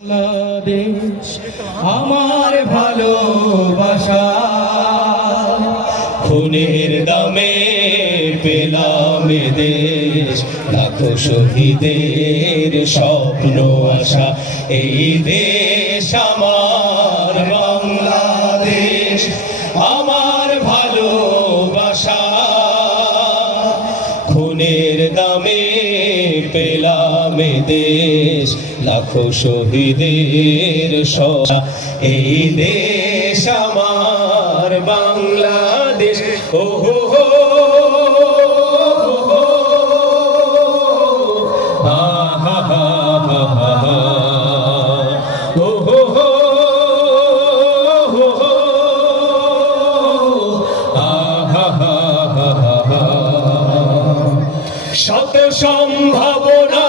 বাংলাদেশ আমার ভালোবাসা, খুনের দামে পেলাম এ দেশ, লাখো শহীদের স্বপ্ন আশা। এই দেশ আমার বাংলাদেশ আমার ভালোবাসা, খুনের দামে পেলাম এ দেশ, লাখো শহীদের স্মরণ। এই দেশ আমার বাংলাদেশ। ও হো হো হা হা হা হা হা, ও হো হো হো হা হা হা হা। শত সম্ভাবনা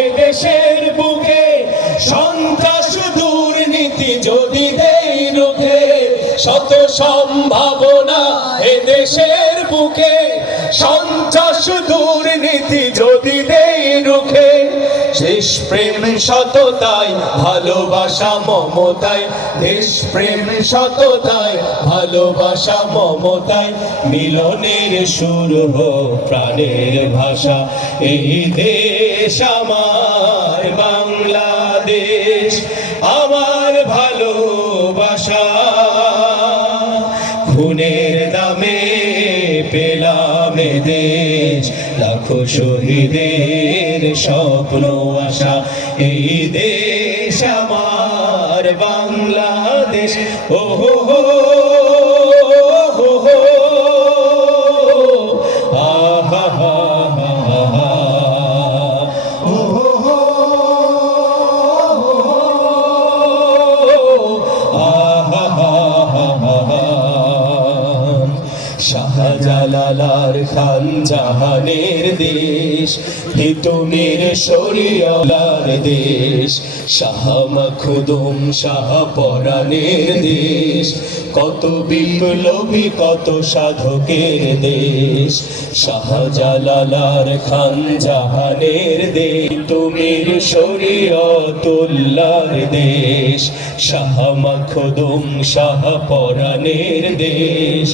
এ দেশের বুকে, সন্ত্রাস দুর্নীতি যদি দেই রুখে। শত সম্ভাবনা এ দেশের বুকে, সন্ত্রাস দুর্নীতি যদি দেই রুখে। দেশ প্রেম সততায় ভালোবাসা মমতায়, দেশ প্রেম সততায় ভালোবাসা মমতায়, মিলনের সুর হোক প্রাণের ভাষা। এই দেশ আমার বাংলাদেশ আমার ভালোবাসা, খুনের দামে পেলাম এ দেশ, লাখো শহীদের স্বপ্ন আশা। এই দেশ আমার বাংলাদেশ। ও হো হো হো হো আহা হা হা হা, ও হো হো আহা হা হা হা। শাহজালাল খান জাহানের দেশ, হিতুমির শরিয়লার দেশ, শাহ মখদুম শাহ পরাণের দেশ, কত বিপ্লবী কত সাধকের দেশ। শাহজালাল খান জাহানের দেশ, হিতুমির শরিয়তুল্লাহর দেশ, শাহ মখদুম শাহ পরাণের দেশ,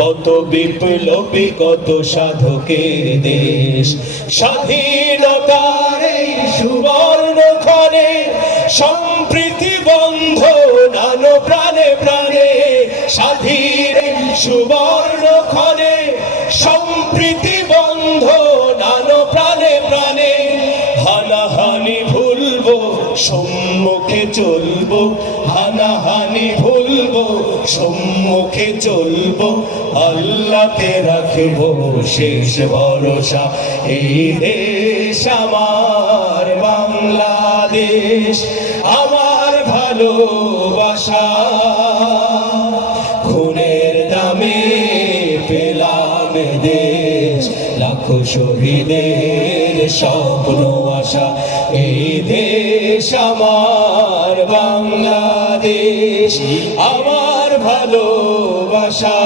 কত বিপ্লবী কত সাধকের দেশ। স্বাধীনতার এই সুবর্ণ ক্ষণে সম্প্রীতি বন্ধ নানো প্রাণে প্রাণে। স্বাধীন সুবর্ণ ক্ষণে সম্প্রীতি বন্ধ নানো প্রাণে প্রাণে। হানাহানি ভুলবো সম্মুখে চলবো, হানাহানি ভুলবো সম্মুখে চলবো, আল্লাহতে রাখবো শেষ ভরসা। এই দেশ আমার বাংলাদেশ আমার ভালোবাসা, খুনের দামে পেলাম এ দেশ, লাখো শহীদের স্বপ্ন আশা। এই দেশ আমার বাংলাদেশ আমার ভালোবাসা।